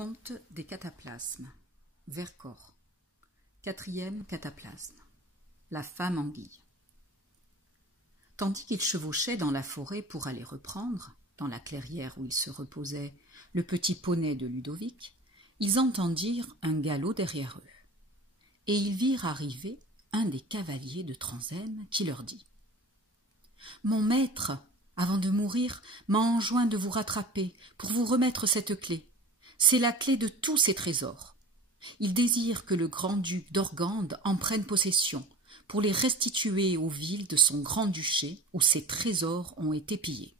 Conte des cataplasmes. Vercors. 4e cataplasme. La femme anguille. Tandis qu'il chevauchait dans la forêt pour aller reprendre, dans la clairière où il se reposait, le petit poney de Ludovic, ils entendirent un galop derrière eux. Et ils virent arriver un des cavaliers de Tranzème qui leur dit « Mon maître, avant de mourir, m'a enjoint de vous rattraper pour vous remettre cette clé. C'est la clé de tous ses trésors. Il désire que le grand-duc d'Organde en prenne possession pour les restituer aux villes de son grand-duché où ses trésors ont été pillés.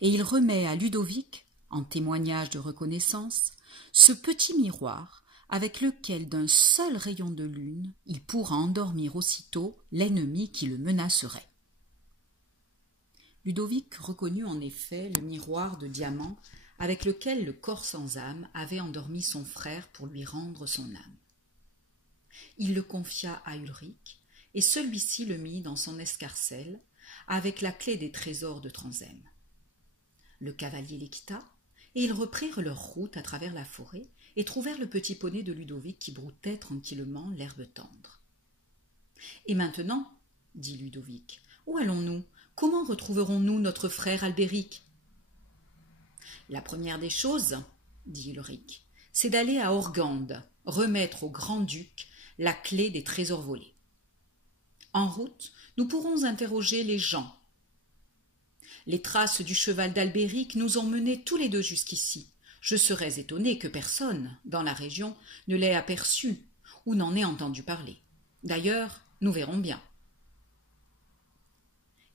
Et il remet à Ludovic, en témoignage de reconnaissance, ce petit miroir avec lequel d'un seul rayon de lune il pourra endormir aussitôt l'ennemi qui le menacerait. » Ludovic reconnut en effet le miroir de diamant avec lequel le corps sans âme avait endormi son frère pour lui rendre son âme. Il le confia à Ulrich, et celui-ci le mit dans son escarcelle, avec la clé des trésors de Tranzème. Le cavalier les quitta, et ils reprirent leur route à travers la forêt, et trouvèrent le petit poney de Ludovic qui broutait tranquillement l'herbe tendre. « Et maintenant, dit Ludovic, où allons-nous ? Comment retrouverons-nous notre frère Albéric ?» « La première des choses, dit Ulrich, c'est d'aller à Organde, remettre au grand-duc la clé des trésors volés. En route, nous pourrons interroger les gens. Les traces du cheval d'Albéric nous ont menés tous les deux jusqu'ici. Je serais étonné que personne, dans la région, ne l'ait aperçu ou n'en ait entendu parler. D'ailleurs, nous verrons bien. »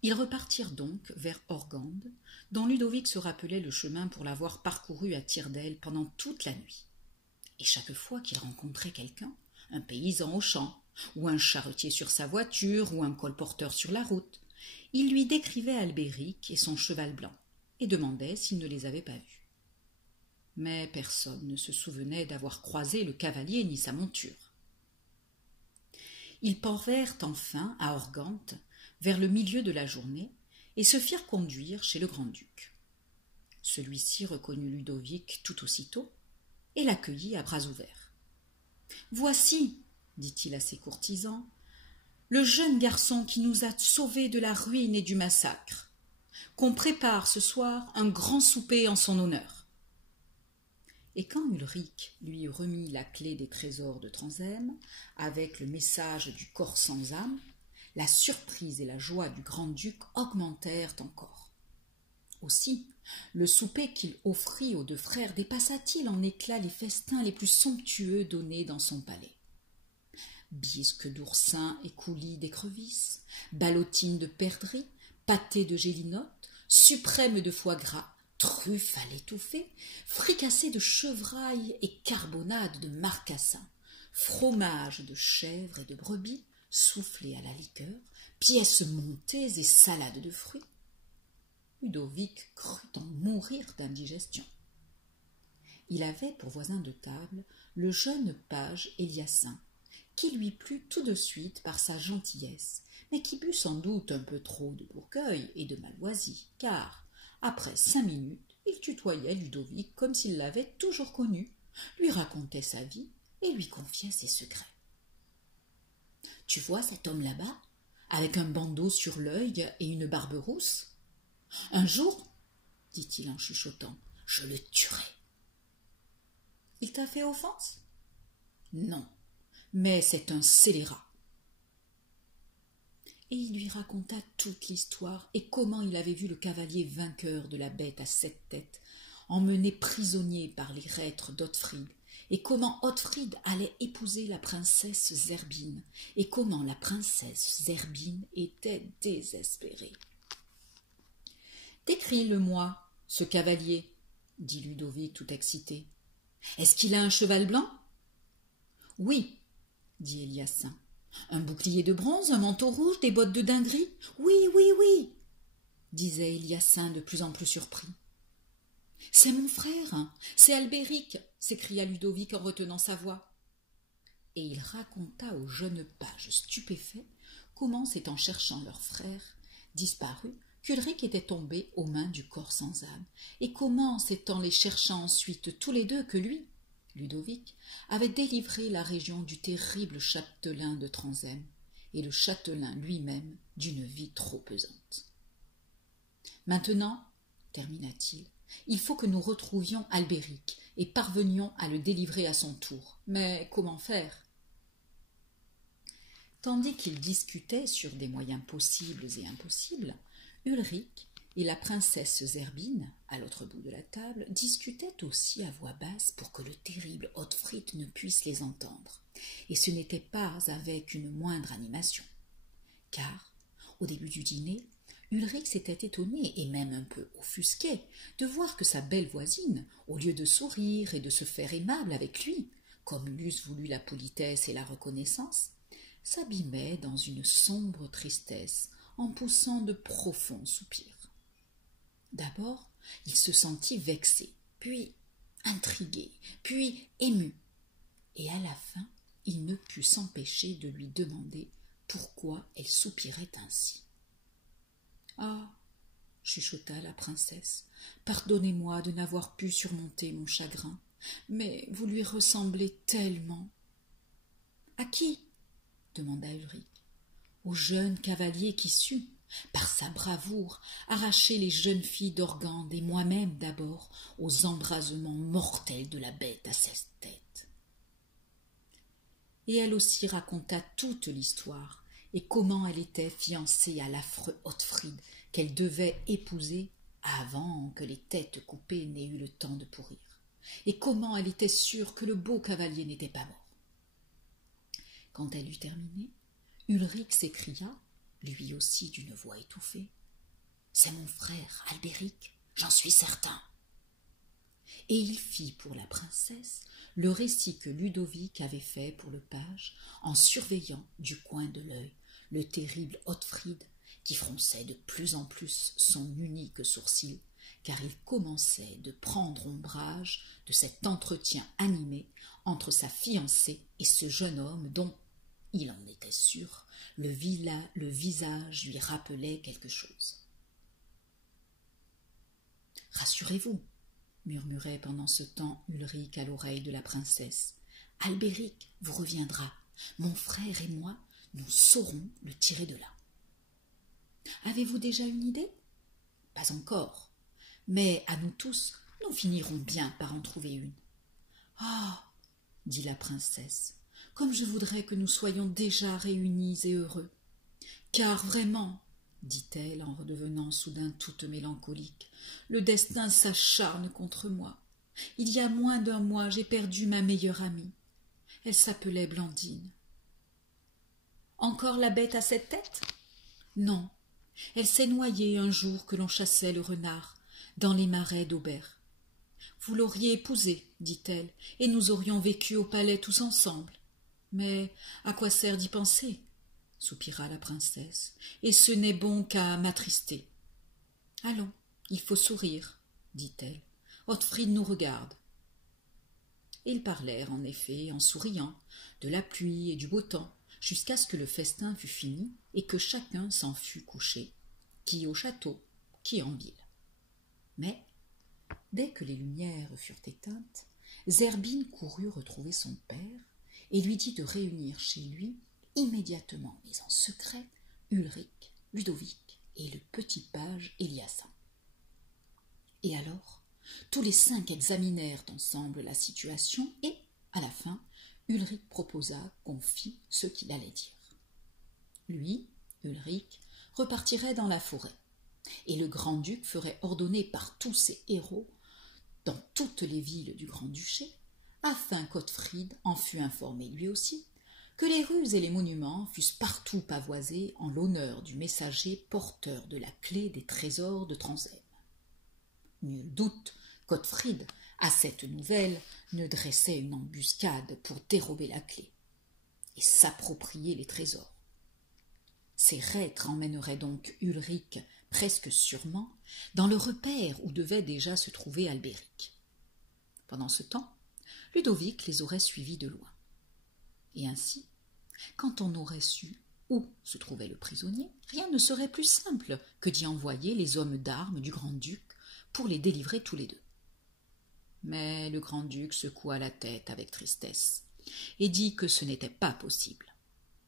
Ils repartirent donc vers Organde, dont Ludovic se rappelait le chemin pour l'avoir parcouru à tire-d'aile pendant toute la nuit. Et chaque fois qu'il rencontrait quelqu'un, un paysan au champ, ou un charretier sur sa voiture, ou un colporteur sur la route, il lui décrivait Albéric et son cheval blanc, et demandait s'il ne les avait pas vus. Mais personne ne se souvenait d'avoir croisé le cavalier ni sa monture. Ils parvinrent enfin à Organde, vers le milieu de la journée, et se firent conduire chez le grand-duc. Celui-ci reconnut Ludovic tout aussitôt, et l'accueillit à bras ouverts. « Voici, dit-il à ses courtisans, le jeune garçon qui nous a sauvés de la ruine et du massacre. Qu'on prépare ce soir un grand souper en son honneur. » Et quand Ulrich lui eut remis la clé des trésors de Tranzème, avec le message du corps sans âme, la surprise et la joie du grand-duc augmentèrent encore. Aussi, le souper qu'il offrit aux deux frères dépassa-t-il en éclats les festins les plus somptueux donnés dans son palais. Bisques d'oursin et coulis d'écrevisses, ballotines de perdrix, pâtés de gélinottes, suprêmes de foie gras, truffes à l'étouffée, fricassés de chevreuil et carbonades de marcassin, fromage de chèvre et de brebis, soufflés à la liqueur, pièces montées et salades de fruits. Ludovic crut en mourir d'indigestion. Il avait pour voisin de table le jeune page Eliassin, qui lui plut tout de suite par sa gentillesse, mais qui but sans doute un peu trop de Bourgueil et de Malvoisie, car, après 5 minutes, il tutoyait Ludovic comme s'il l'avait toujours connu, lui racontait sa vie et lui confiait ses secrets. « Tu vois cet homme là-bas, avec un bandeau sur l'œil et une barbe rousse ? Un jour, dit-il en chuchotant, je le tuerai. » « Il t'a fait offense ? » ?»« Non, mais c'est un scélérat. » Et il lui raconta toute l'histoire et comment il avait vu le cavalier vainqueur de la bête à 7 têtes, emmené prisonnier par les reîtres d'Ottfried, et comment Ottfried allait épouser la princesse Zerbine, et comment la princesse Zerbine était désespérée. « Décris-le-moi, ce cavalier, dit Ludovic tout excité. Est-ce qu'il a un cheval blanc ? » ?»« Oui, dit Eliassin. Un bouclier de bronze, un manteau rouge, des bottes de daim gris ? Oui, oui, oui, disait Eliassin de plus en plus surpris. C'est mon frère, c'est Albéric, s'écria Ludovic en retenant sa voix. Et il raconta au jeune page stupéfait comment c'est en cherchant leur frère, disparu, qu'Ulrich était tombé aux mains du corps sans âme, et comment, s'étant les cherchant ensuite tous les deux, que lui, Ludovic, avait délivré la région du terrible châtelain de Tranzème, et le châtelain lui-même d'une vie trop pesante. Maintenant, termina-t-il, il faut que nous retrouvions Albéric et parvenions à le délivrer à son tour. Mais comment faire? Tandis qu'ils discutaient sur des moyens possibles et impossibles, Ulrich et la princesse Zerbine, à l'autre bout de la table, discutaient aussi à voix basse pour que le terrible Otfried ne puisse les entendre. Et ce n'était pas avec une moindre animation. Car, au début du dîner, Ulrich s'était étonné et même un peu offusqué de voir que sa belle voisine, au lieu de sourire et de se faire aimable avec lui, comme l'eussent voulu la politesse et la reconnaissance, s'abîmait dans une sombre tristesse en poussant de profonds soupirs. D'abord, il se sentit vexé, puis intrigué, puis ému, et à la fin, il ne put s'empêcher de lui demander pourquoi elle soupirait ainsi. « Ah !» chuchota la princesse, « pardonnez-moi de n'avoir pu surmonter mon chagrin, mais vous lui ressemblez tellement. »« À qui ?» demanda Ulrich. « Au jeune cavalier qui sut, par sa bravoure, arracher les jeunes filles d'Organde et moi-même d'abord aux embrasements mortels de la bête à 16 têtes. » Et elle aussi raconta toute l'histoire, et comment elle était fiancée à l'affreux Otfried qu'elle devait épouser avant que les têtes coupées n'aient eu le temps de pourrir, et comment elle était sûre que le beau cavalier n'était pas mort. Quand elle eut terminé, Ulrich s'écria, lui aussi d'une voix étouffée, « C'est mon frère, Albéric, j'en suis certain. » Et il fit pour la princesse le récit que Ludovic avait fait pour le page en surveillant du coin de l'œil le terrible Otfried qui fronçait de plus en plus son unique sourcil, car il commençait de prendre ombrage de cet entretien animé entre sa fiancée et ce jeune homme dont, il en était sûr, le visage lui rappelait quelque chose. « Rassurez-vous, » murmurait pendant ce temps Ulrich à l'oreille de la princesse. « Albéric vous reviendra. Mon frère et moi, nous saurons le tirer de là. » « Avez-vous déjà une idée ? » ?»« Pas encore. Mais à nous tous, nous finirons bien par en trouver une. »« Ah !» dit la princesse, « comme je voudrais que nous soyons déjà réunis et heureux. Car vraiment, dit-elle en redevenant soudain toute mélancolique, le destin s'acharne contre moi. Il y a moins d'un mois, j'ai perdu ma meilleure amie. Elle s'appelait Blandine. Encore la bête à 7 têtes ? Non, elle s'est noyée un jour que l'on chassait le renard dans les marais d'Aubert. Vous l'auriez épousée, dit-elle, et nous aurions vécu au palais tous ensemble. Mais à quoi sert d'y penser ? Soupira la princesse, et ce n'est bon qu'à m'attrister. Allons, il faut sourire, dit-elle. Otfried nous regarde. Ils parlèrent en effet, en souriant, de la pluie et du beau temps, jusqu'à ce que le festin fût fini et que chacun s'en fût couché, qui au château, qui en ville. Mais, dès que les lumières furent éteintes, Zerbine courut retrouver son père et lui dit de réunir chez lui, immédiatement mais en secret, Ulrich, Ludovic et le petit page Eliassin. Et alors, tous les 5 examinèrent ensemble la situation et, à la fin, Ulrich proposa qu'on fît ce qu'il allait dire. Lui, Ulrich, repartirait dans la forêt, et le grand-duc ferait ordonner par tous ses héros, dans toutes les villes du grand-duché, afin qu'Otfried en fût informé lui aussi, que les rues et les monuments fussent partout pavoisés en l'honneur du messager porteur de la clé des trésors de Tranzème. Nul doute qu'Otfried, à cette nouvelle, ne dressait une embuscade pour dérober la clé et s'approprier les trésors. Ces reîtres emmèneraient donc Ulrich, presque sûrement, dans le repaire où devait déjà se trouver Albéric. Pendant ce temps, Ludovic les aurait suivis de loin. Et ainsi, quand on aurait su où se trouvait le prisonnier, rien ne serait plus simple que d'y envoyer les hommes d'armes du grand-duc pour les délivrer tous les deux. Mais le grand-duc secoua la tête avec tristesse et dit que ce n'était pas possible.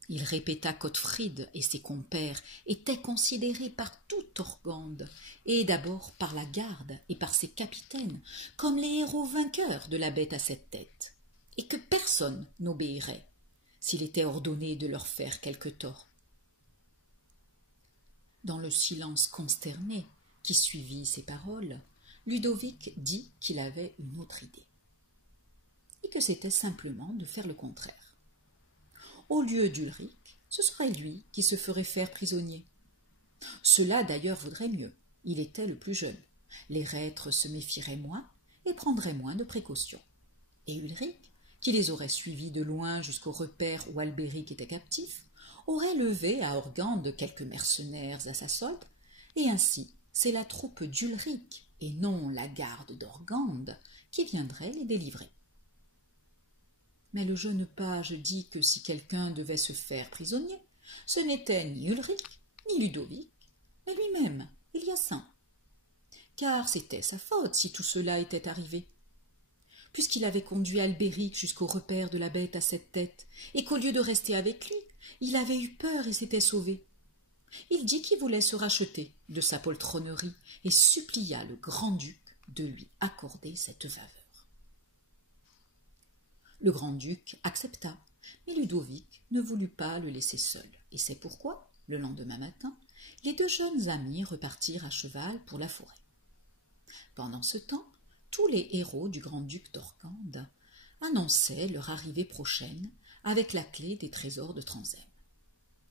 Il répéta qu'Ottfried et ses compères étaient considérés par toute Organde, et d'abord par la garde et par ses capitaines, comme les héros vainqueurs de la bête à 7 têtes, et que personne n'obéirait s'il était ordonné de leur faire quelque tort. Dans le silence consterné qui suivit ces paroles, Ludovic dit qu'il avait une autre idée, et que c'était simplement de faire le contraire. Au lieu d'Ulric, ce serait lui qui se ferait faire prisonnier. Cela d'ailleurs vaudrait mieux, il était le plus jeune. Les reîtres se méfieraient moins et prendraient moins de précautions. Et Ulric, qui les aurait suivis de loin jusqu'au repaire où Albéric était captif, aurait levé à Organde quelques mercenaires à sa solde, et ainsi c'est la troupe d'Ulric, et non la garde d'Organde, qui viendrait les délivrer. Mais le jeune page dit que si quelqu'un devait se faire prisonnier, ce n'était ni Ulric, ni Ludovic, mais lui-même, Eliassin. Car c'était sa faute si tout cela était arrivé. Puisqu'il avait conduit Albéric jusqu'au repaire de la bête à 7 têtes, et qu'au lieu de rester avec lui, il avait eu peur et s'était sauvé. Il dit qu'il voulait se racheter de sa poltronnerie et supplia le grand-duc de lui accorder cette faveur. Le grand-duc accepta, mais Ludovic ne voulut pas le laisser seul, et c'est pourquoi, le lendemain matin, les deux jeunes amis repartirent à cheval pour la forêt. Pendant ce temps, tous les héros du grand-duc d'Organde annonçaient leur arrivée prochaine avec la clé des trésors de Tranzème.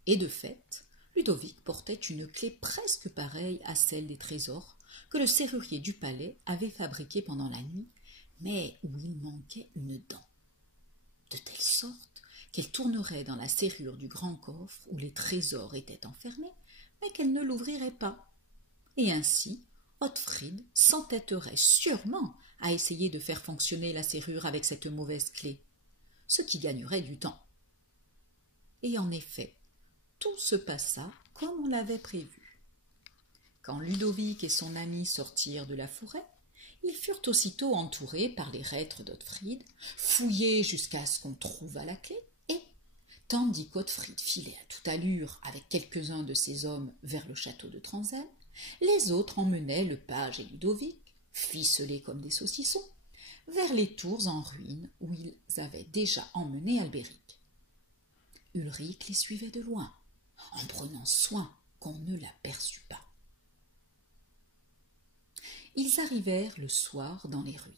Et de fait, Ludovic portait une clé presque pareille à celle des trésors que le serrurier du palais avait fabriquée pendant la nuit, mais où il manquait une dent, de telle sorte qu'elle tournerait dans la serrure du grand coffre où les trésors étaient enfermés, mais qu'elle ne l'ouvrirait pas. Et ainsi, Ottfried s'entêterait sûrement à essayer de faire fonctionner la serrure avec cette mauvaise clé, ce qui gagnerait du temps. Et en effet, tout se passa comme on l'avait prévu. Quand Ludovic et son ami sortirent de la forêt, ils furent aussitôt entourés par les reîtres d'Ottfried, fouillés jusqu'à ce qu'on trouvât la clé, et, tandis qu'Ottfried filait à toute allure avec quelques-uns de ses hommes vers le château de Tranzème, les autres emmenaient le page et Ludovic, ficelés comme des saucissons, vers les tours en ruine où ils avaient déjà emmené Albéric. Ulric les suivait de loin, en prenant soin qu'on ne l'aperçût pas. Ils arrivèrent le soir dans les ruines.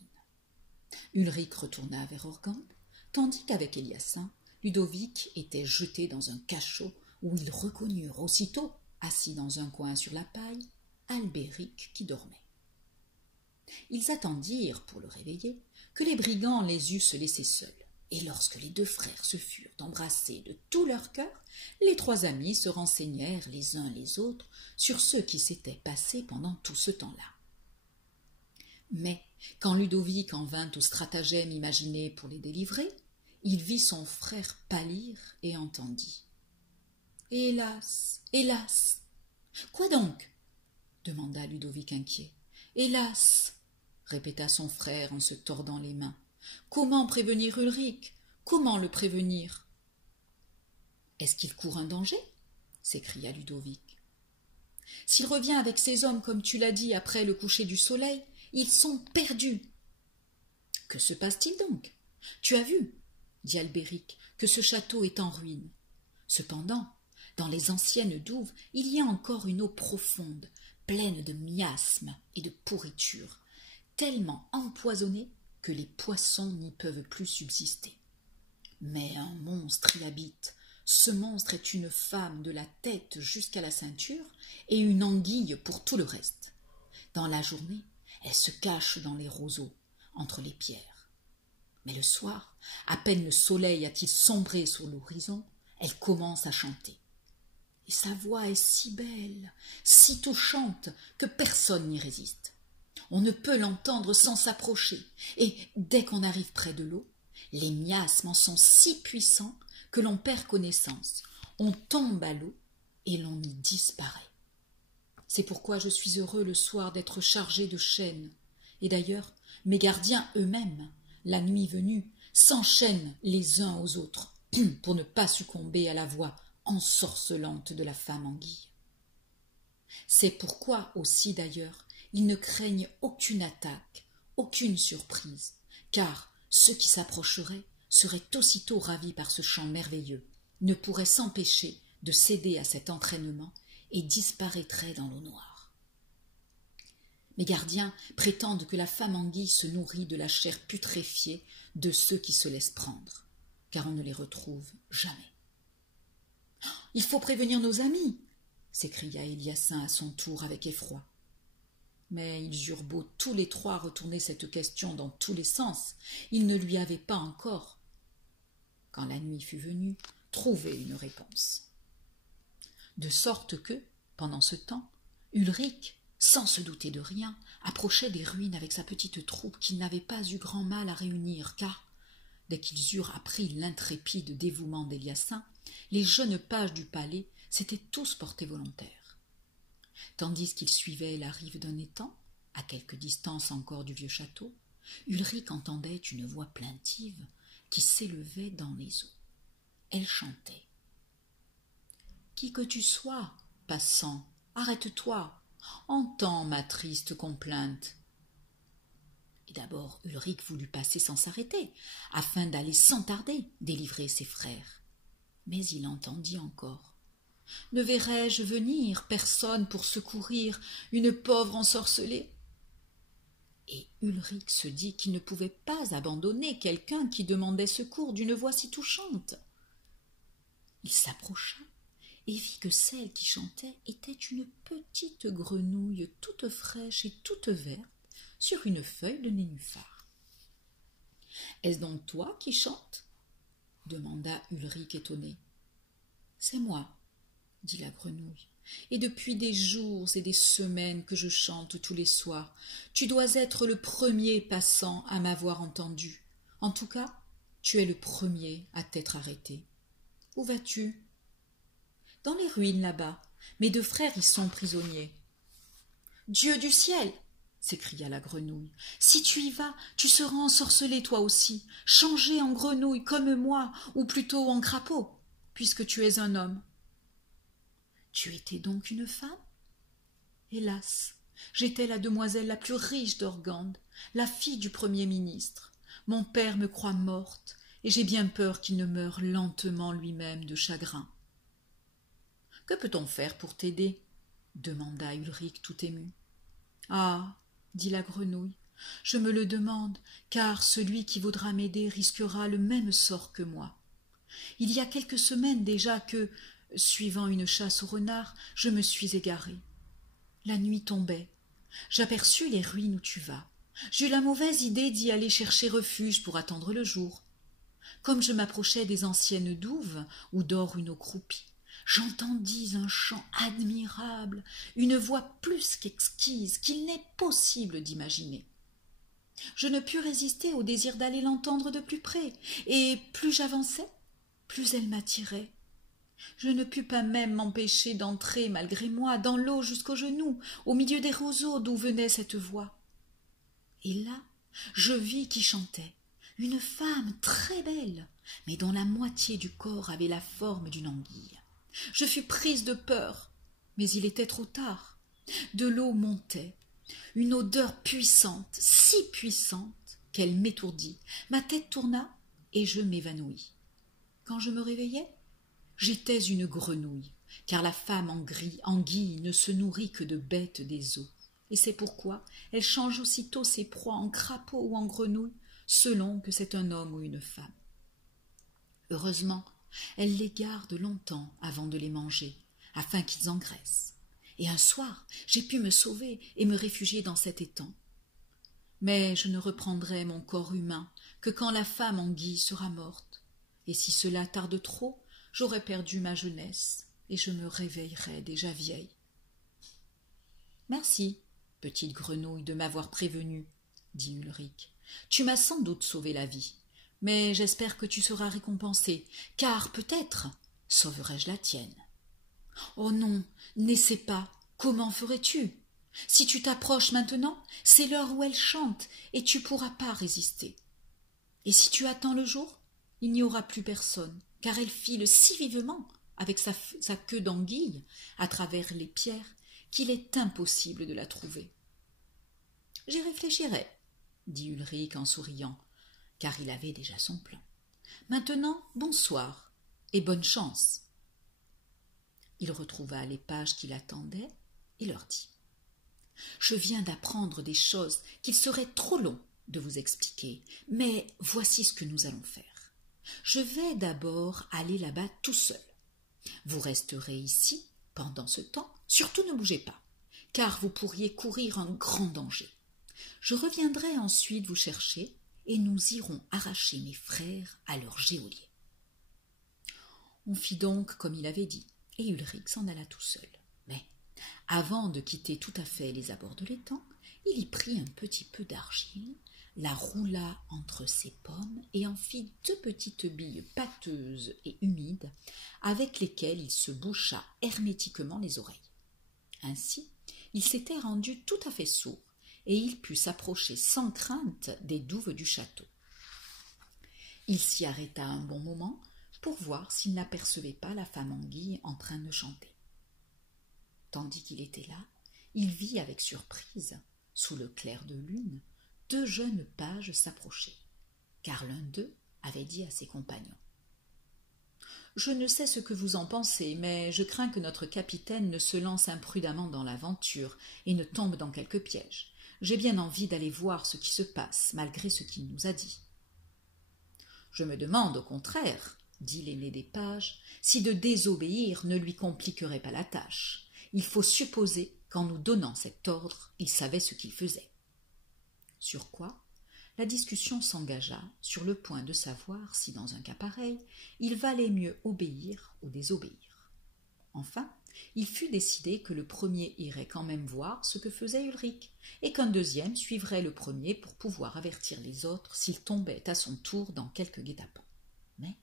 Ulric retourna vers Organde, tandis qu'avec Eliassin, Ludovic était jeté dans un cachot où ils reconnurent aussitôt, assis dans un coin sur la paille, Albéric qui dormait. Ils attendirent, pour le réveiller, que les brigands les eussent laissés seuls, et lorsque les deux frères se furent embrassés de tout leur cœur, les trois amis se renseignèrent les uns les autres sur ce qui s'était passé pendant tout ce temps-là. Mais quand Ludovic en vint au stratagème imaginé pour les délivrer, il vit son frère pâlir et entendit « Hélas, hélas !»« Quoi donc ?» demanda Ludovic inquiet. « Hélas !» répéta son frère en se tordant les mains. « Comment prévenir Ulric? Comment le prévenir ?»« Est-ce qu'il court un danger ?» s'écria Ludovic. « S'il revient avec ses hommes, comme tu l'as dit, après le coucher du soleil, ils sont perdus. »« Que se passe-t-il donc ? Tu as vu, dit Albéric, que ce château est en ruine. Cependant, dans les anciennes douves, il y a encore une eau profonde, pleine de miasmes et de pourriture, tellement empoisonnée que les poissons n'y peuvent plus subsister. Mais un monstre y habite. Ce monstre est une femme de la tête jusqu'à la ceinture et une anguille pour tout le reste. Dans la journée, elle se cache dans les roseaux, entre les pierres. Mais le soir, à peine le soleil a-t-il sombré sur l'horizon, elle commence à chanter. Et sa voix est si belle, si touchante, que personne n'y résiste. On ne peut l'entendre sans s'approcher, et dès qu'on arrive près de l'eau, les miasmes en sont si puissants que l'on perd connaissance. on tombe à l'eau et l'on y disparaît. C'est pourquoi je suis heureux le soir d'être chargé de chaînes. Et d'ailleurs, mes gardiens eux-mêmes, la nuit venue, s'enchaînent les uns aux autres pour ne pas succomber à la voix ensorcelante de la femme anguille. C'est pourquoi aussi d'ailleurs ils ne craignent aucune attaque, aucune surprise, car ceux qui s'approcheraient seraient aussitôt ravis par ce chant merveilleux, ne pourraient s'empêcher de céder à cet entraînement et disparaîtraient dans l'eau noire. Mes gardiens prétendent que la femme anguille se nourrit de la chair putréfiée de ceux qui se laissent prendre, car on ne les retrouve jamais. « Il faut prévenir nos amis !» s'écria Éliassin à son tour avec effroi. Mais ils eurent beau tous les trois retourner cette question dans tous les sens, ils ne lui avaient pas encore, quand la nuit fut venue, trouvé une réponse. De sorte que, pendant ce temps, Ulrich, sans se douter de rien, approchait des ruines avec sa petite troupe qu'il n'avait pas eu grand mal à réunir, car, dès qu'ils eurent appris l'intrépide dévouement d'Éliassin, les jeunes pages du palais s'étaient tous portés volontaires. Tandis qu'ils suivaient la rive d'un étang, à quelque distance encore du vieux château, Ulrich entendait une voix plaintive qui s'élevait dans les eaux. Elle chantait. « Qui que tu sois, passant, arrête-toi, entends ma triste complainte. » Et d'abord Ulrich voulut passer sans s'arrêter, afin d'aller sans tarder délivrer ses frères. Mais il entendit encore. « Ne verrai-je venir personne pour secourir une pauvre ensorcelée ?» Et Ulrich se dit qu'il ne pouvait pas abandonner quelqu'un qui demandait secours d'une voix si touchante. Il s'approcha et vit que celle qui chantait était une petite grenouille toute fraîche et toute verte sur une feuille de nénuphar. « Est-ce donc toi qui chantes ?» demanda Ulrich étonné. « C'est moi, » dit la grenouille, « et depuis des jours et des semaines que je chante tous les soirs. Tu dois être le premier passant à m'avoir entendu. En tout cas, tu es le premier à t'être arrêté. Où vas-tu ? » ?»« Dans les ruines là-bas. Mes deux frères y sont prisonniers. »« Dieu du ciel !» s'écria la grenouille. « Si tu y vas, tu seras ensorcelé toi aussi, changé en grenouille comme moi, ou plutôt en crapaud, puisque tu es un homme. » « Tu étais donc une femme ? » ?»« Hélas, j'étais la demoiselle la plus riche d'Organde, la fille du premier ministre. Mon père me croit morte, et j'ai bien peur qu'il ne meure lentement lui-même de chagrin. »« Que peut-on faire pour t'aider ?» demanda Ulrich tout ému. « Ah, dit la grenouille, je me le demande, car celui qui voudra m'aider risquera le même sort que moi. Il y a quelques semaines déjà que, suivant une chasse au renard, je me suis égarée. La nuit tombait. J'aperçus les ruines où tu vas. J'eus la mauvaise idée d'y aller chercher refuge pour attendre le jour. Comme je m'approchais des anciennes douves où dort une eau croupie, j'entendis un chant admirable, une voix plus qu'exquise qu'il n'est possible d'imaginer. Je ne pus résister au désir d'aller l'entendre de plus près, et plus j'avançais, plus elle m'attirait. Je ne pus pas même m'empêcher d'entrer, malgré moi, dans l'eau jusqu'aux genoux, au milieu des roseaux d'où venait cette voix. Et là, je vis qui chantait, une femme très belle, mais dont la moitié du corps avait la forme d'une anguille. Je fus prise de peur, mais il était trop tard. De l'eau montait une odeur puissante, si puissante qu'elle m'étourdit. Ma tête tourna et je m'évanouis. Quand je me réveillai, j'étais une grenouille, car la femme anguille ne se nourrit que de bêtes des eaux, et c'est pourquoi elle change aussitôt ses proies en crapaud ou en grenouille, selon que c'est un homme ou une femme. Heureusement, elle les garde longtemps avant de les manger, afin qu'ils engraissent. Et un soir, j'ai pu me sauver et me réfugier dans cet étang. Mais je ne reprendrai mon corps humain que quand la femme anguille sera morte, et si cela tarde trop, j'aurai perdu ma jeunesse, et je me réveillerai déjà vieille. « Merci, petite grenouille, de m'avoir prévenue, » dit Ulrich. « Tu m'as sans doute sauvé la vie, mais j'espère que tu seras récompensée, car peut-être, sauverai-je la tienne? Oh non, n'essaie pas. Comment ferais-tu? Si tu t'approches maintenant, c'est l'heure où elle chante, et tu pourras pas résister. Et si tu attends le jour, il n'y aura plus personne, car elle file si vivement, avec sa queue d'anguille, à travers les pierres, qu'il est impossible de la trouver. J'y réfléchirai, dit Ulrich en souriant, car il avait déjà son plan. Maintenant, bonsoir, et bonne chance. Il retrouva les pages qui l'attendaient et leur dit: Je viens d'apprendre des choses qu'il serait trop long de vous expliquer, mais voici ce que nous allons faire. Je vais d'abord aller là-bas tout seul. Vous resterez ici pendant ce temps, surtout ne bougez pas, car vous pourriez courir un grand danger. Je reviendrai ensuite vous chercher et nous irons arracher mes frères à leur geôlier. On fit donc comme il avait dit, et Ulrich s'en alla tout seul. Mais, avant de quitter tout à fait les abords de l'étang, il y prit un petit peu d'argile, la roula entre ses pommes et en fit 2 petites billes pâteuses et humides, avec lesquelles il se boucha hermétiquement les oreilles. Ainsi, il s'était rendu tout à fait sourd, et il put s'approcher sans crainte des douves du château. Il s'y arrêta un bon moment pour voir s'il n'apercevait pas la femme anguille en train de chanter. Tandis qu'il était là, il vit avec surprise, sous le clair de lune, 2 jeunes pages s'approcher, car l'un d'eux avait dit à ses compagnons: « Je ne sais ce que vous en pensez, mais je crains que notre capitaine ne se lance imprudemment dans l'aventure et ne tombe dans quelque piège. J'ai bien envie d'aller voir ce qui se passe, malgré ce qu'il nous a dit. » « Je me demande, au contraire, dit l'aîné des pages, si de désobéir ne lui compliquerait pas la tâche. Il faut supposer qu'en nous donnant cet ordre, il savait ce qu'il faisait. » Sur quoi, la discussion s'engagea sur le point de savoir si, dans un cas pareil, il valait mieux obéir ou désobéir. Enfin, il fut décidé que le premier irait quand même voir ce que faisait Ulrich, et qu'un deuxième suivrait le premier pour pouvoir avertir les autres s'il tombait à son tour dans quelque guet-apens. Mais,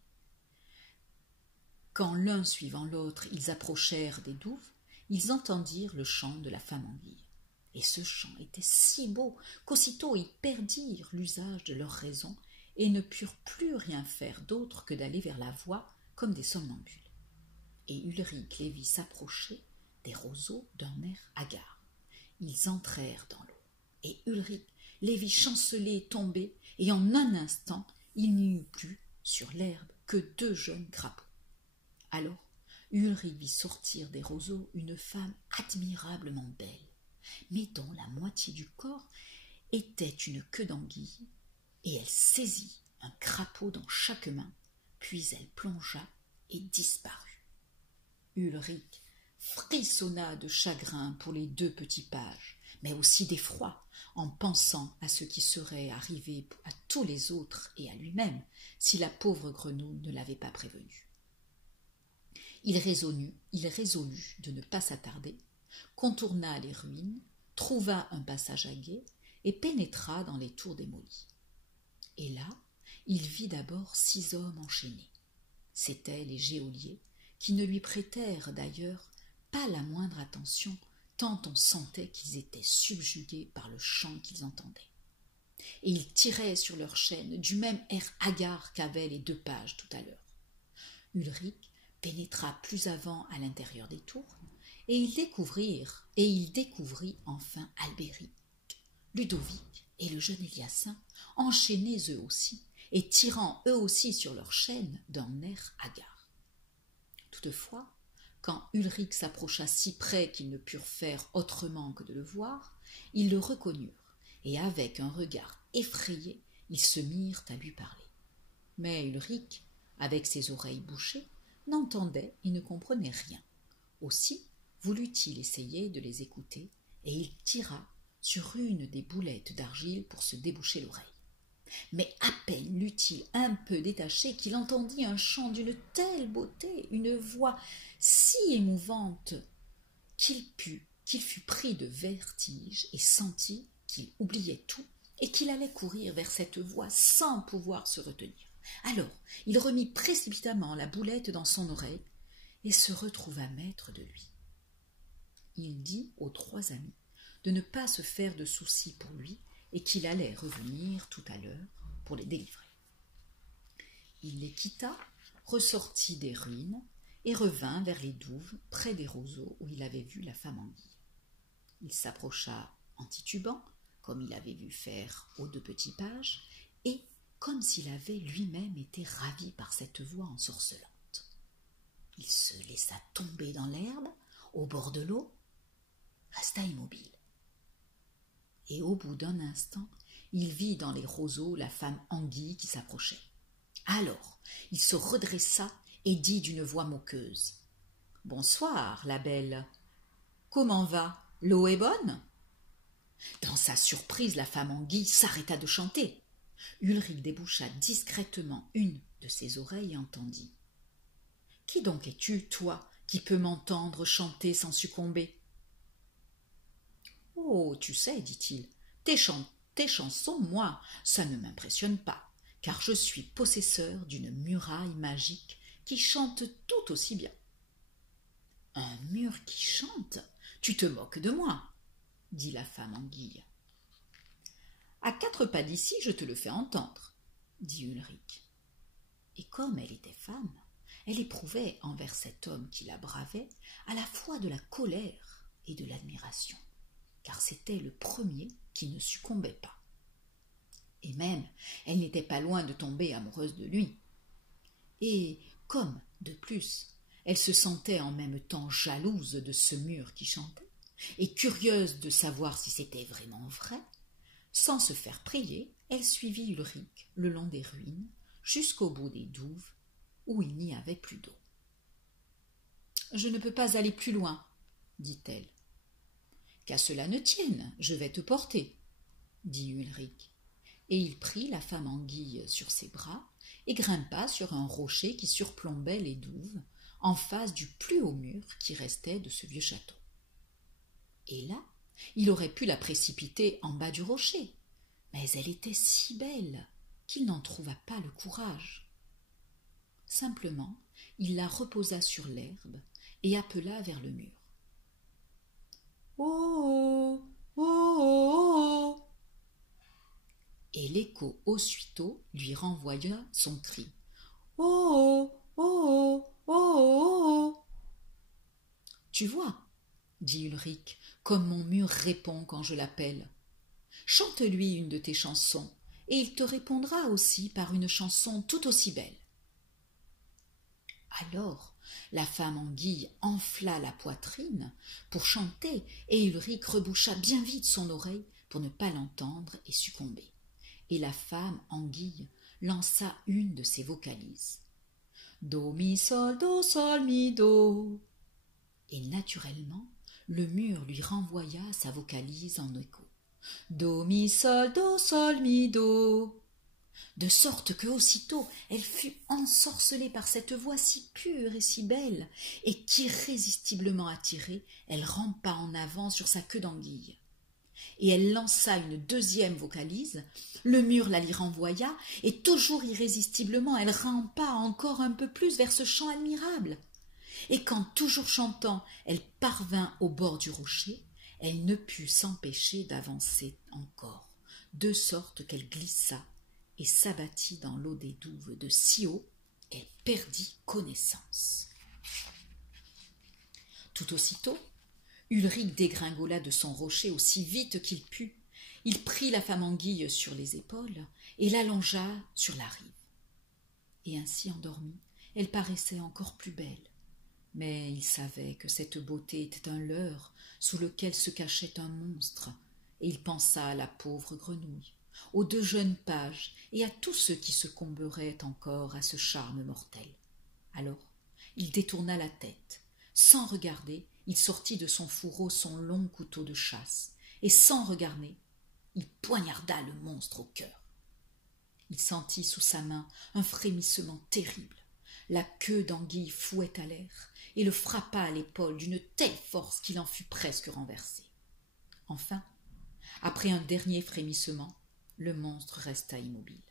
quand l'un suivant l'autre ils approchèrent des douves, ils entendirent le chant de la femme anguille. Et ce chant était si beau qu'aussitôt ils perdirent l'usage de leur raison et ne purent plus rien faire d'autre que d'aller vers la voie comme des somnambules. Et Ulrich les vit s'approcher des roseaux d'un air hagard. Ils entrèrent dans l'eau, et Ulrich les vit chanceler, tomber, et en un instant, il n'y eut plus sur l'herbe que 2 jeunes crapauds. Alors, Ulrich vit sortir des roseaux une femme admirablement belle, mais dont la moitié du corps était une queue d'anguille, et elle saisit un crapaud dans chaque main, puis elle plongea et disparut. Ulrich frissonna de chagrin pour les 2 petits pages, mais aussi d'effroi en pensant à ce qui serait arrivé à tous les autres et à lui-même si la pauvre grenouille ne l'avait pas prévenu. Il résolut de ne pas s'attarder, contourna les ruines, trouva un passage à guet et pénétra dans les tours démolies. Et là, il vit d'abord 6 hommes enchaînés. C'étaient les geôliers, qui ne lui prêtèrent d'ailleurs pas la moindre attention, tant on sentait qu'ils étaient subjugués par le chant qu'ils entendaient. Et ils tiraient sur leurs chaînes du même air hagard qu'avaient les 2 pages tout à l'heure. Ulrich pénétra plus avant à l'intérieur des tours, et il découvrit enfin Albéric, Ludovic et le jeune Éliassin, enchaînés eux aussi, et tirant eux aussi sur leurs chaînes d'un air hagard. Toutefois, quand Ulrich s'approcha si près qu'ils ne purent faire autrement que de le voir, ils le reconnurent, et avec un regard effrayé, ils se mirent à lui parler. Mais Ulrich, avec ses oreilles bouchées, n'entendait et ne comprenait rien. Aussi voulut-il essayer de les écouter, et il tira sur une des boulettes d'argile pour se déboucher l'oreille. Mais à peine l'eut-il un peu détaché qu'il entendit un chant d'une telle beauté, une voix si émouvante qu'il fut pris de vertige et sentit qu'il oubliait tout et qu'il allait courir vers cette voix sans pouvoir se retenir. Alors il remit précipitamment la boulette dans son oreille et se retrouva maître de lui. Il dit aux 3 amis de ne pas se faire de soucis pour lui et qu'il allait revenir tout à l'heure pour les délivrer. Il les quitta, ressortit des ruines et revint vers les douves près des roseaux où il avait vu la femme anguille. Il s'approcha en titubant, comme il avait vu faire aux 2 petits pages, et comme s'il avait lui-même été ravi par cette voix ensorcelante. Il se laissa tomber dans l'herbe, au bord de l'eau, resta immobile. Et au bout d'un instant, il vit dans les roseaux la femme anguille qui s'approchait. Alors, il se redressa et dit d'une voix moqueuse. « Bonsoir, la belle. Comment va? L'eau est bonne ?» Dans sa surprise, la femme anguille s'arrêta de chanter. Ulrich déboucha discrètement une de ses oreilles et entendit. « Qui donc es-tu, toi, qui peux m'entendre chanter sans succomber ?»« Oh, tu sais, dit-il, tes chansons, moi, ça ne m'impressionne pas, car je suis possesseur d'une muraille magique qui chante tout aussi bien. »« Un mur qui chante? Tu te moques de moi, dit la femme anguille. « À 4 pas d'ici, je te le fais entendre, dit Ulrich. Et comme elle était femme, elle éprouvait envers cet homme qui la bravait à la fois de la colère et de l'admiration, car c'était le premier qui ne succombait pas. Et même, elle n'était pas loin de tomber amoureuse de lui. Et comme, de plus, elle se sentait en même temps jalouse de ce mur qui chantait, et curieuse de savoir si c'était vraiment vrai, sans se faire prier, elle suivit Ulrich le long des ruines jusqu'au bout des douves où il n'y avait plus d'eau. « Je ne peux pas aller plus loin, dit-elle. « Qu'à cela ne tienne, je vais te porter, dit Ulrich. Et il prit la femme anguille sur ses bras et grimpa sur un rocher qui surplombait les douves en face du plus haut mur qui restait de ce vieux château. Et là, il aurait pu la précipiter en bas du rocher, mais elle était si belle qu'il n'en trouva pas le courage. Simplement, il la reposa sur l'herbe et appela vers le mur. « Oh, oh, oh, oh !» Et l'écho aussitôt lui renvoya son cri. « Oh, oh, oh, oh, oh !»« Tu vois, dit Ulrich, comme mon mur répond quand je l'appelle. Chante-lui une de tes chansons, et il te répondra aussi par une chanson tout aussi belle. » Alors la femme anguille enfla la poitrine pour chanter, et Ulrich reboucha bien vite son oreille pour ne pas l'entendre et succomber. Et la femme anguille lança une de ses vocalises. Do, mi, sol, mi, do. Et naturellement, le mur lui renvoya sa vocalise en écho. Do, mi, do. De sorte que aussitôt elle fut ensorcelée par cette voix si pure et si belle, et qu'irrésistiblement attirée, elle rampa en avant sur sa queue d'anguille. Et elle lança une deuxième vocalise, le mur la lui renvoya, et toujours irrésistiblement elle rampa encore un peu plus vers ce chant admirable. Et quand, toujours chantant, elle parvint au bord du rocher, elle ne put s'empêcher d'avancer encore, de sorte qu'elle glissa et s'abattit dans l'eau des douves de si haut, elle perdit connaissance. Tout aussitôt, Ulrich dégringola de son rocher aussi vite qu'il put. Il prit la femme anguille sur les épaules et l'allongea sur la rive. Et ainsi endormie, elle paraissait encore plus belle. Mais il savait que cette beauté était un leurre sous lequel se cachait un monstre, et il pensa à la pauvre grenouille, aux 2 jeunes pages et à tous ceux qui succomberaient encore à ce charme mortel. Alors, il détourna la tête. Sans regarder, il sortit de son fourreau son long couteau de chasse, et sans regarder, il poignarda le monstre au cœur. Il sentit sous sa main un frémissement terrible. La queue d'anguille fouetta l'air et le frappa à l'épaule d'une telle force qu'il en fut presque renversé. Enfin, après un dernier frémissement, le monstre resta immobile.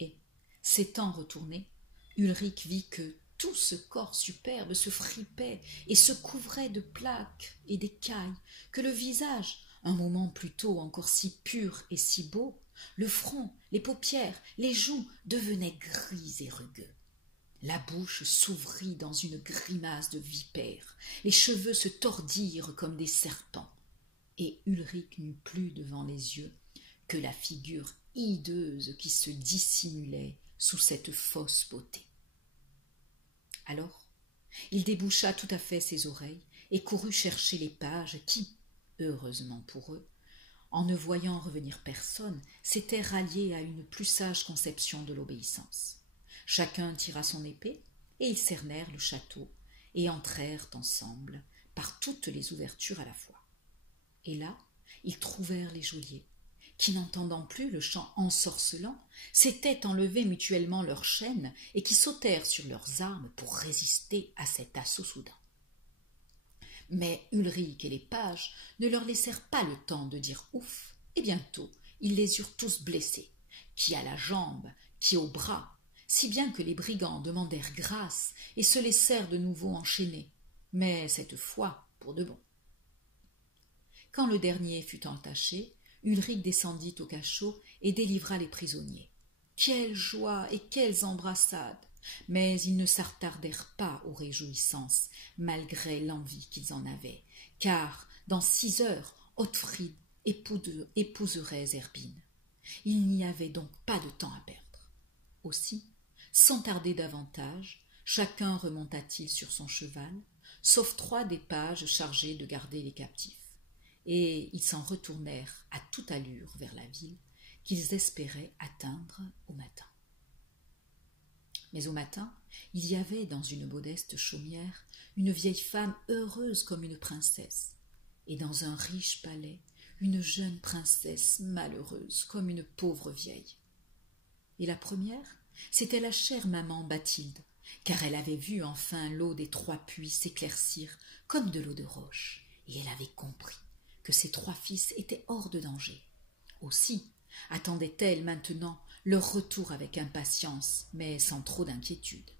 Et, s'étant retourné, Ulrich vit que, tout ce corps superbe se fripait et se couvrait de plaques et d'écailles, que le visage, un moment plus tôt encore si pur et si beau, le front, les paupières, les joues devenaient gris et rugueux. La bouche s'ouvrit dans une grimace de vipère, les cheveux se tordirent comme des serpents, et Ulrich n'eut plus devant les yeux que la figure hideuse qui se dissimulait sous cette fausse beauté. Alors, il déboucha tout à fait ses oreilles et courut chercher les pages qui, heureusement pour eux, en ne voyant revenir personne, s'étaient ralliés à une plus sage conception de l'obéissance. Chacun tira son épée, et ils cernèrent le château, et entrèrent ensemble par toutes les ouvertures à la fois. Et là, ils trouvèrent les geôliers, qui, n'entendant plus le chant ensorcelant, s'étaient enlevés mutuellement leurs chaînes et qui sautèrent sur leurs armes pour résister à cet assaut soudain. Mais Ulrich et les pages ne leur laissèrent pas le temps de dire ouf, et bientôt ils les eurent tous blessés, qui à la jambe, qui au bras, si bien que les brigands demandèrent grâce et se laissèrent de nouveau enchaîner, mais cette fois pour de bon. Quand le dernier fut entaché, Ulrich descendit au cachot et délivra les prisonniers. Quelle joie et quelles embrassades! Mais ils ne s'attardèrent pas aux réjouissances, malgré l'envie qu'ils en avaient, car dans 6 heures, Ottfried épouserait Zerbine. Il n'y avait donc pas de temps à perdre. Aussi, sans tarder davantage, chacun remonta-t-il sur son cheval, sauf 3 des pages chargés de garder les captifs, et ils s'en retournèrent à toute allure vers la ville qu'ils espéraient atteindre au matin. Mais au matin, il y avait dans une modeste chaumière une vieille femme heureuse comme une princesse, et dans un riche palais, une jeune princesse malheureuse comme une pauvre vieille. Et la première, c'était la chère maman Bathilde, car elle avait vu enfin l'eau des 3 puits s'éclaircir comme de l'eau de roche, et elle avait compris que ses 3 fils étaient hors de danger. Aussi attendait-elle maintenant leur retour avec impatience, mais sans trop d'inquiétude.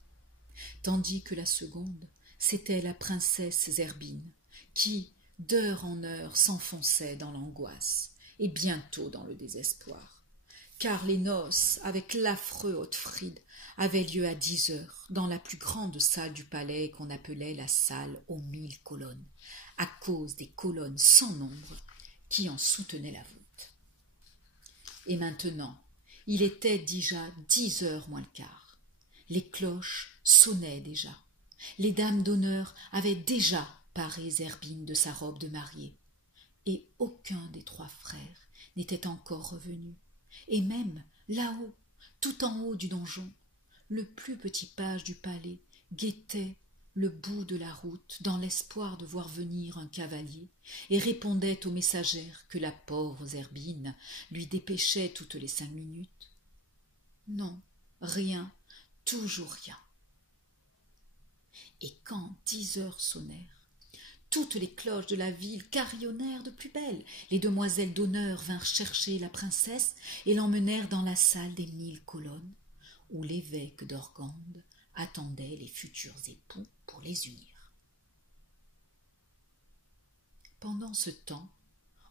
Tandis que la seconde, c'était la princesse Zerbine, qui, d'heure en heure, s'enfonçait dans l'angoisse, et bientôt dans le désespoir, car les noces, avec l'affreux Ottfried, avaient lieu à 10 heures, dans la plus grande salle du palais qu'on appelait la salle aux 1000 colonnes, à cause des colonnes sans nombre qui en soutenaient la voûte. Et maintenant, il était déjà 10 heures moins le quart. Les cloches sonnaient déjà. Les dames d'honneur avaient déjà paré Zerbine de sa robe de mariée. Et aucun des 3 frères n'était encore revenu. Et même là-haut, tout en haut du donjon, le plus petit page du palais guettait le bout de la route dans l'espoir de voir venir un cavalier et répondait aux messagères que la pauvre Zerbine lui dépêchait toutes les 5 minutes. Non, rien, toujours rien. Et quand 10 heures sonnèrent, toutes les cloches de la ville carillonnèrent de plus belle. Les demoiselles d'honneur vinrent chercher la princesse et l'emmenèrent dans la salle des 1000 colonnes, où l'évêque d'Organde attendait les futurs époux pour les unir. Pendant ce temps,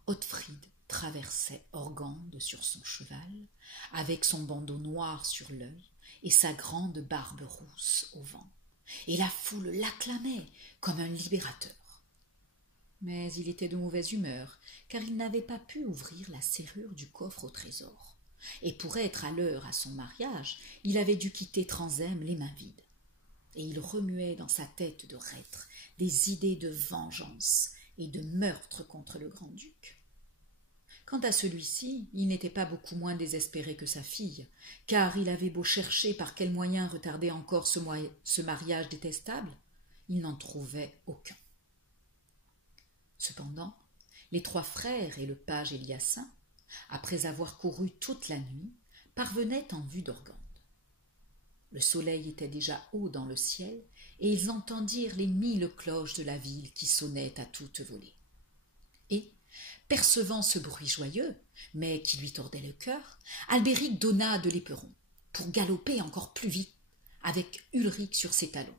Ottfried traversait Organde sur son cheval, avec son bandeau noir sur l'œil et sa grande barbe rousse au vent, et la foule l'acclamait comme un libérateur. Mais il était de mauvaise humeur, car il n'avait pas pu ouvrir la serrure du coffre au trésor, et pour être à l'heure à son mariage, il avait dû quitter Tranzème les mains vides. Et il remuait dans sa tête de reître des idées de vengeance et de meurtre contre le grand-duc. Quant à celui-ci, il n'était pas beaucoup moins désespéré que sa fille, car il avait beau chercher par quel moyen retarder encore ce mariage détestable, il n'en trouvait aucun. Cependant, les 3 frères et le page Éliassin, après avoir couru toute la nuit, parvenaient en vue d'Organde. Le soleil était déjà haut dans le ciel, et ils entendirent les 1000 cloches de la ville qui sonnaient à toute volée. Et, percevant ce bruit joyeux, mais qui lui tordait le cœur, Albéric donna de l'éperon, pour galoper encore plus vite, avec Ulrich sur ses talons,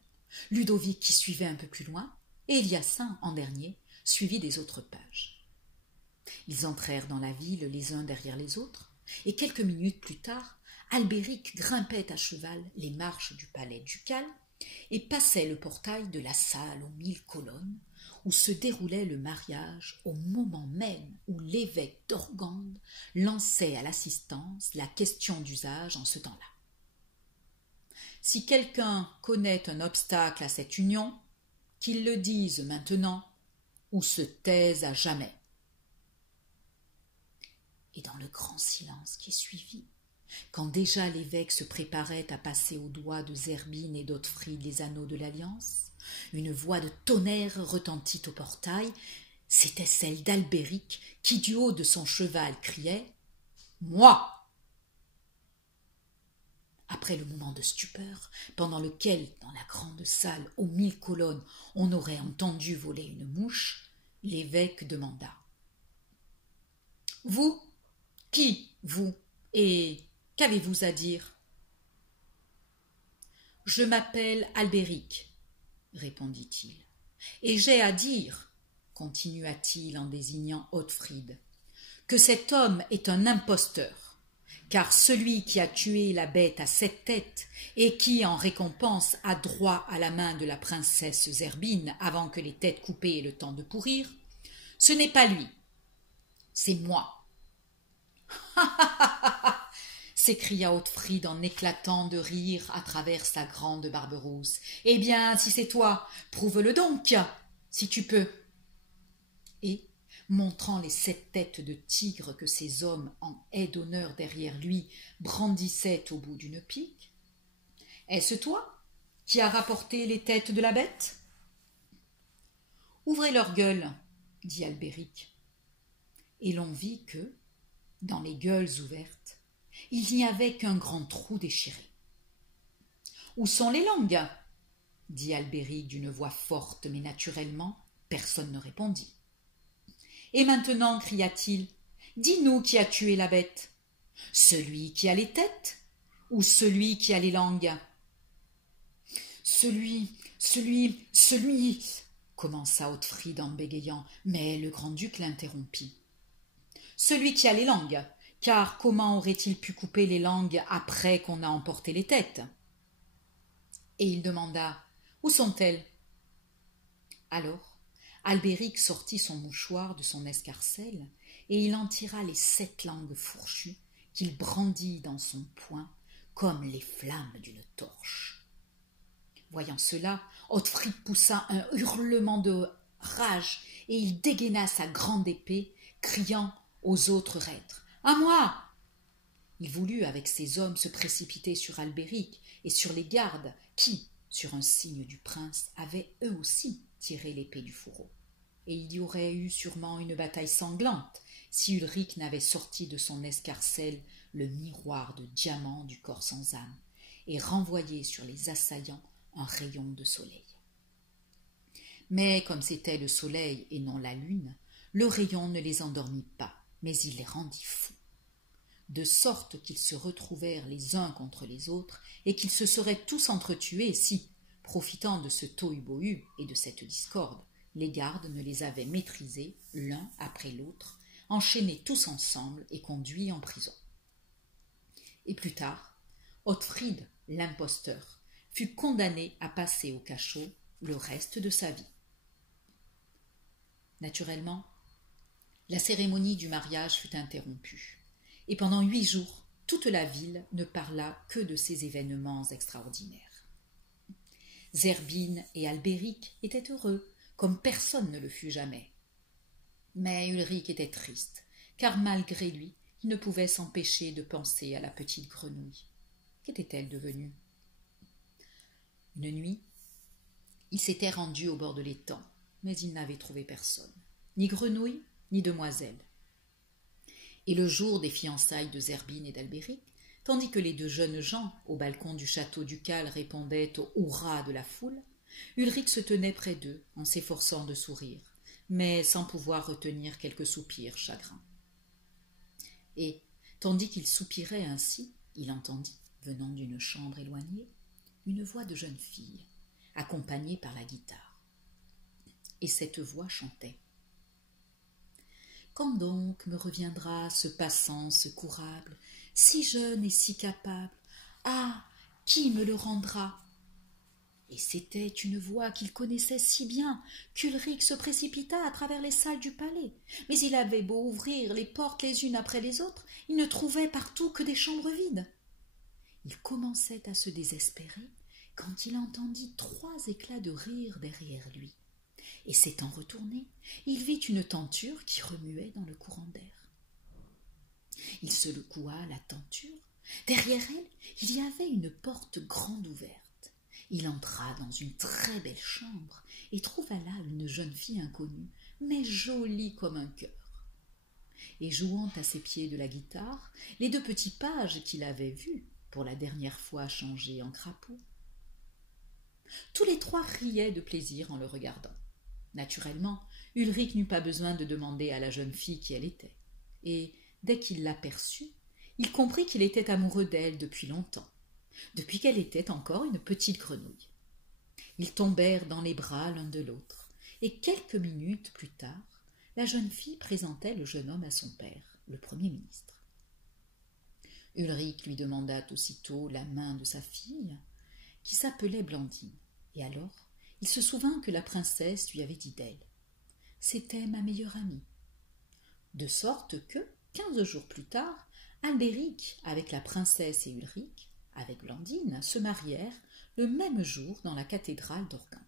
Ludovic qui suivait un peu plus loin, et Eliassin, en dernier, suivi des autres pages. Ils entrèrent dans la ville les uns derrière les autres, et quelques minutes plus tard, Albéric grimpait à cheval les marches du palais ducal et passait le portail de la salle aux 1000 colonnes, où se déroulait le mariage au moment même où l'évêque d'Organde lançait à l'assistance la question d'usage en ce temps-là. Si quelqu'un connaît un obstacle à cette union, qu'il le dise maintenant ou se taise à jamais. Et dans le grand silence qui suivit, quand déjà l'évêque se préparait à passer aux doigts de Zerbine et d'Ottfried les anneaux de l'alliance, une voix de tonnerre retentit au portail. C'était celle d'Albéric qui, du haut de son cheval, criait « Moi !» Après le moment de stupeur, pendant lequel, dans la grande salle aux 1000 colonnes, on aurait entendu voler une mouche, l'évêque demanda « Vous, qui, vous, et qu'avez-vous à dire ?»« Je m'appelle Albéric, » répondit-il, « et j'ai à dire, continua-t-il en désignant Ottfried, que cet homme est un imposteur, car celui qui a tué la bête à 7 têtes et qui, en récompense, a droit à la main de la princesse Zerbine avant que les têtes coupées aient le temps de pourrir, ce n'est pas lui, c'est moi. » s'écria Ottfried en éclatant de rire à travers sa grande barbe rousse. « Eh bien, si c'est toi, prouve-le donc, si tu peux. » Et, montrant les 7 têtes de tigre que ces hommes en haie d'honneur derrière lui brandissaient au bout d'une pique, « Est-ce toi qui as rapporté les têtes de la bête ?»« Ouvrez leur gueule, » dit Albéric. Et l'on vit que, dans les gueules ouvertes, il n'y avait qu'un grand trou déchiré. « Où sont les langues ?» dit Albéric d'une voix forte, mais naturellement, personne ne répondit. « Et maintenant, cria-t-il, dis-nous qui a tué la bête, celui qui a les têtes ou celui qui a les langues ?»« Celui, commença Ottfried en bégayant, mais le grand-duc l'interrompit. « Celui qui a les langues, car comment aurait-il pu couper les langues après qu'on a emporté les têtes ?» Et il demanda « Où sont-elles » Alors, Albéric sortit son mouchoir de son escarcelle et il en tira les 7 langues fourchues qu'il brandit dans son poing comme les flammes d'une torche. Voyant cela, Ottfried poussa un hurlement de rage et il dégaina sa grande épée, criant aux autres reîtres « À moi !» Il voulut avec ses hommes se précipiter sur Albéric et sur les gardes qui, sur un signe du prince, avaient eux aussi tiré l'épée du fourreau. Et il y aurait eu sûrement une bataille sanglante si Ulrich n'avait sorti de son escarcelle le miroir de diamant du corps sans âme et renvoyé sur les assaillants un rayon de soleil. Mais comme c'était le soleil et non la lune, le rayon ne les endormit pas, mais il les rendit fous, de sorte qu'ils se retrouvèrent les uns contre les autres et qu'ils se seraient tous entretués si, profitant de ce tohu-bohu et de cette discorde, les gardes ne les avaient maîtrisés l'un après l'autre, enchaînés tous ensemble et conduits en prison. Et plus tard, Ottfried, l'imposteur, fut condamné à passer au cachot le reste de sa vie. Naturellement, la cérémonie du mariage fut interrompue, et pendant 8 jours, toute la ville ne parla que de ces événements extraordinaires. Zerbine et Albéric étaient heureux, comme personne ne le fut jamais. Mais Ulrich était triste, car malgré lui, il ne pouvait s'empêcher de penser à la petite grenouille. Qu'était-elle devenue ? Une nuit, il s'était rendu au bord de l'étang, mais il n'avait trouvé personne, ni grenouille, ni demoiselle. Et le jour des fiançailles de Zerbine et d'Albéric, tandis que les 2 jeunes gens, au balcon du château ducal, répondaient au hurrah de la foule, Ulrich se tenait près d'eux, en s'efforçant de sourire, mais sans pouvoir retenir quelques soupirs chagrins. Et, tandis qu'il soupirait ainsi, il entendit, venant d'une chambre éloignée, une voix de jeune fille, accompagnée par la guitare. Et cette voix chantait. Quand donc me reviendra ce passant secourable, si jeune et si capable? Ah, qui me le rendra? Et c'était une voix qu'il connaissait si bien qu'Ulrich se précipita à travers les salles du palais. Mais il avait beau ouvrir les portes les unes après les autres, il ne trouvait partout que des chambres vides. Il commençait à se désespérer quand il entendit 3 éclats de rire derrière lui. Et s'étant retourné, il vit une tenture qui remuait dans le courant d'air. Il secoua la tenture. Derrière elle, il y avait une porte grande ouverte. Il entra dans une très belle chambre et trouva là une jeune fille inconnue, mais jolie comme un cœur. Et jouant à ses pieds de la guitare, les 2 petits pages qu'il avait vus pour la dernière fois changés en crapauds. Tous les 3 riaient de plaisir en le regardant. Naturellement, Ulrich n'eut pas besoin de demander à la jeune fille qui elle était. Et, dès qu'il l'aperçut, il comprit qu'il était amoureux d'elle depuis longtemps, depuis qu'elle était encore une petite grenouille. Ils tombèrent dans les bras l'un de l'autre, et quelques minutes plus tard, la jeune fille présentait le jeune homme à son père, le Premier ministre. Ulrich lui demanda aussitôt la main de sa fille, qui s'appelait Blandine, et alors il se souvint que la princesse lui avait dit d'elle. C'était ma meilleure amie. De sorte que, 15 jours plus tard, Albéric, avec la princesse et Ulrich, avec Blandine, se marièrent le même jour dans la cathédrale d'Organte.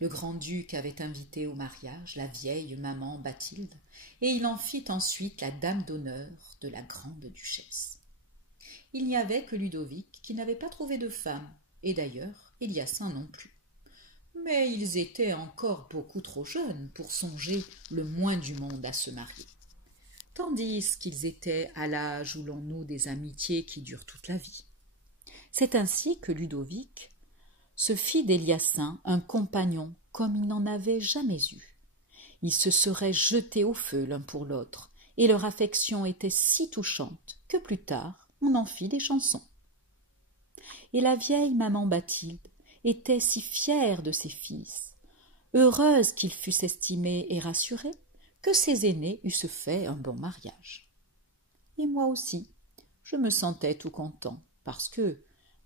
Le grand-duc avait invité au mariage la vieille maman Bathilde, et il en fit ensuite la dame d'honneur de la grande duchesse. Il n'y avait que Ludovic qui n'avait pas trouvé de femme, et d'ailleurs Éliassin non plus. Mais ils étaient encore beaucoup trop jeunes pour songer le moins du monde à se marier, tandis qu'ils étaient à l'âge où l'on noue des amitiés qui durent toute la vie. C'est ainsi que Ludovic se fit d'Éliassin un compagnon comme il n'en avait jamais eu. Ils se seraient jetés au feu l'un pour l'autre, et leur affection était si touchante que plus tard on en fit des chansons. Et la vieille maman Bathilde était si fière de ses fils, heureuse qu'ils fussent estimés et rassurés, que ses aînés eussent fait un bon mariage. Et moi aussi, je me sentais tout content, parce que,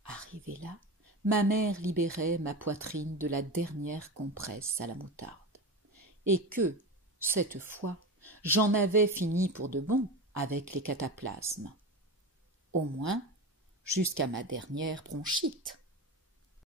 arrivé là, ma mère libérait ma poitrine de la dernière compresse à la moutarde, et que, cette fois, j'en avais fini pour de bon avec les cataplasmes. Au moins, jusqu'à ma dernière bronchite.